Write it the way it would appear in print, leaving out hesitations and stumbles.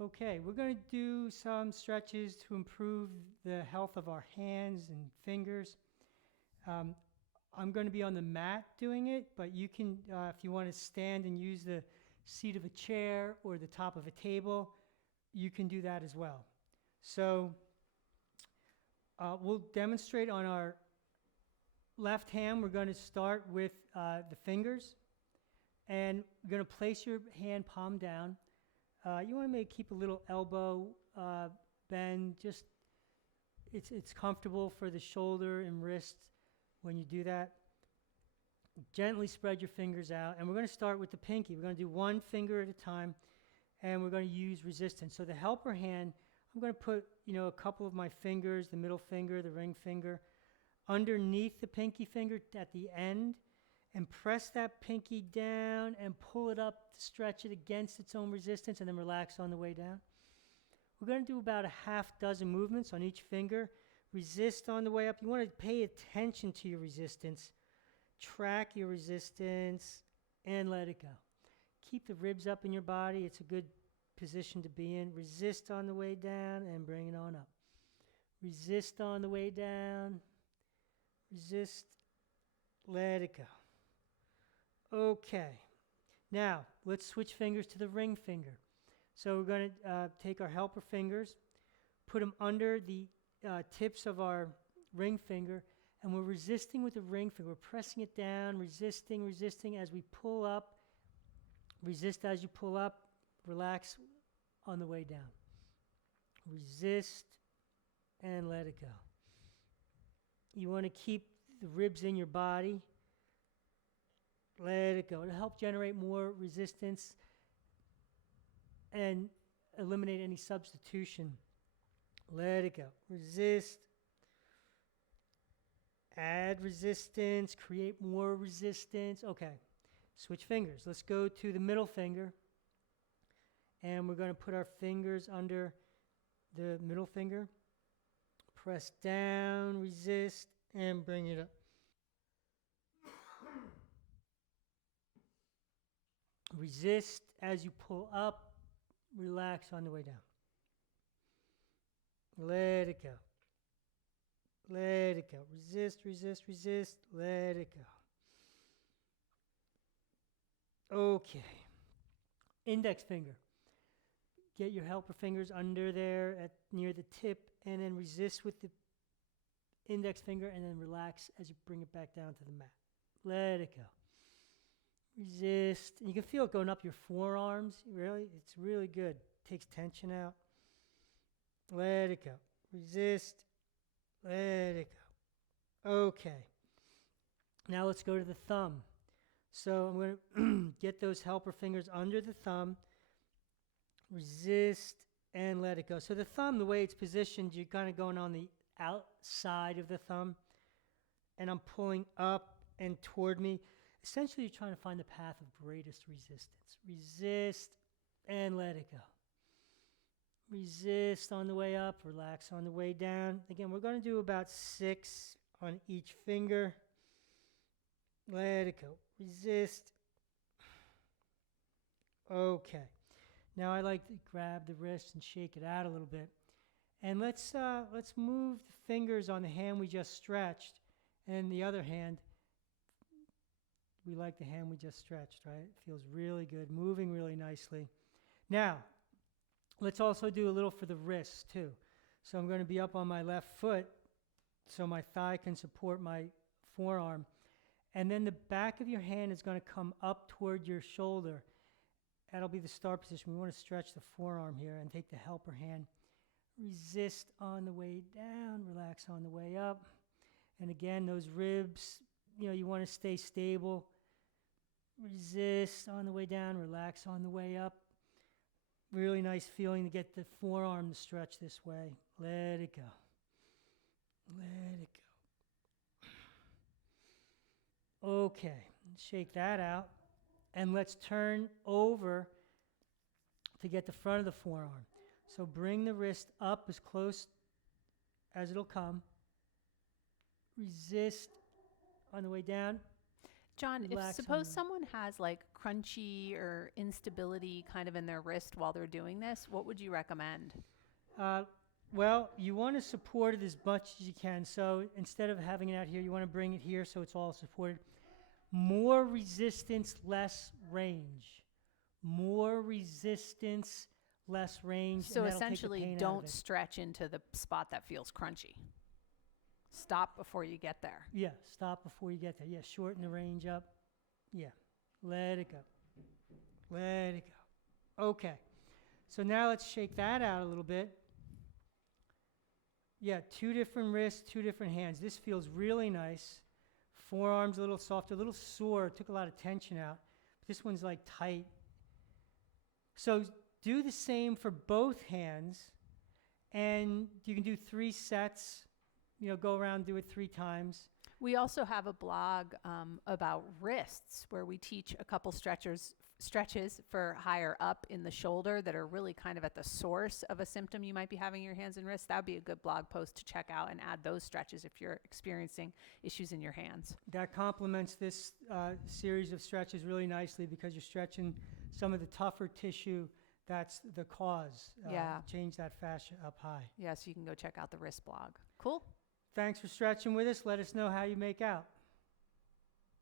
Okay, we're going to do some stretches to improve the health of our hands and fingers. I'm going to be on the mat doing it, but you can, if you want to stand and use the seat of a chair or the top of a table, you can do that as well. So we'll demonstrate on our left hand. We're going to start with the fingers, and we're going to place your hand palm down. You want to keep a little elbow bend. Just it's comfortable for the shoulder and wrist when you do that. Gently spread your fingers out, and we're going to start with the pinky. We're going to do one finger at a time, and we're going to use resistance. So the helper hand, I'm going to put a couple of my fingers, the middle finger, the ring finger, underneath the pinky finger at the end, and press that pinky down and pull it up to stretch it against its own resistance, and then relax on the way down. We're going to do about a half dozen movements on each finger. Resist on the way up. You want to pay attention to your resistance. Track your resistance and let it go. Keep the ribs up in your body. It's a good position to be in. Resist on the way down and bring it on up. Resist on the way down. Resist. Let it go. Okay, now let's switch fingers to the ring finger. So we're going to take our helper fingers, put them under the tips of our ring finger, and we're resisting with the ring finger. We're pressing it down, resisting as we pull up. Resist as you pull up, relax on the way down. Resist and let it go. You want to keep the ribs in your body. Let it go. It'll help generate more resistance and eliminate any substitution. Let it go. Resist. Add resistance. Create more resistance. Okay. Switch fingers. Let's go to the middle finger. And we're going to put our fingers under the middle finger. Press down, resist, and bring it up. Resist as you pull up, relax on the way down. Let it go. Let it go. Resist, let it go. Okay. Index finger. Get your helper fingers under there near the tip, and then resist with the index finger, and then relax as you bring it back down to the mat. Let it go. Resist. And you can feel it going up your forearms. Really, it's really good. Takes tension out. Let it go. Resist. Let it go. Okay. Now let's go to the thumb. So I'm going to get those helper fingers under the thumb. Resist and let it go. So the thumb, the way it's positioned, you're kind of going on the outside of the thumb. And I'm pulling up and toward me. Essentially, you're trying to find the path of greatest resistance. Resist and let it go. Resist on the way up, relax on the way down. Again, we're going to do about 6 on each finger. Let it go. Resist. Okay. Now I like to grab the wrist and shake it out a little bit. And let's move the fingers on the hand we just stretched, and the other hand. We like the hand we just stretched, right? It feels really good, moving really nicely. Now, let's also do a little for the wrists too. So I'm going to be up on my left foot so my thigh can support my forearm. And then the back of your hand is going to come up toward your shoulder. That'll be the start position. We want to stretch the forearm here and take the helper hand. Resist on the way down, relax on the way up. And again, those ribs, you want to stay stable. Resist on the way down, relax on the way up. Really nice feeling to get the forearm to stretch this way. Let it go. Let it go. Okay, shake that out. And let's turn over to get the front of the forearm. So bring the wrist up as close as it'll come. Resist on the way down. John, if relax suppose on- someone has like crunchy or instability kind of in their wrist while they're doing this, what would you recommend? Well, you want to support it as much as you can. So instead of having it out here, you want to bring it here so it's all supported. More resistance, less range. More resistance, less range. So and that'll take the essentially, pain out of don't it. stretch into the spot that feels crunchy. Stop before you get there. Yeah, stop before you get there. Yeah, shorten the range up. Yeah, let it go. Let it go. Okay, so now let's shake that out a little bit. Yeah, 2 different wrists, 2 different hands. This feels really nice. Forearms a little softer, a little sore. Took a lot of tension out. This one's like tight. So do the same for both hands, and you can do 3 sets. You know, go around, do it 3 times. We also have a blog about wrists where we teach a couple stretches for higher up in the shoulder that are really kind of at the source of a symptom you might be having in your hands and wrists. That would be a good blog post to check out and add those stretches if you're experiencing issues in your hands. That complements this series of stretches really nicely because you're stretching some of the tougher tissue that's the cause. Yeah. Change that fascia up high. Yeah, so you can go check out the wrist blog. Cool. Thanks for stretching with us. Let us know how you make out.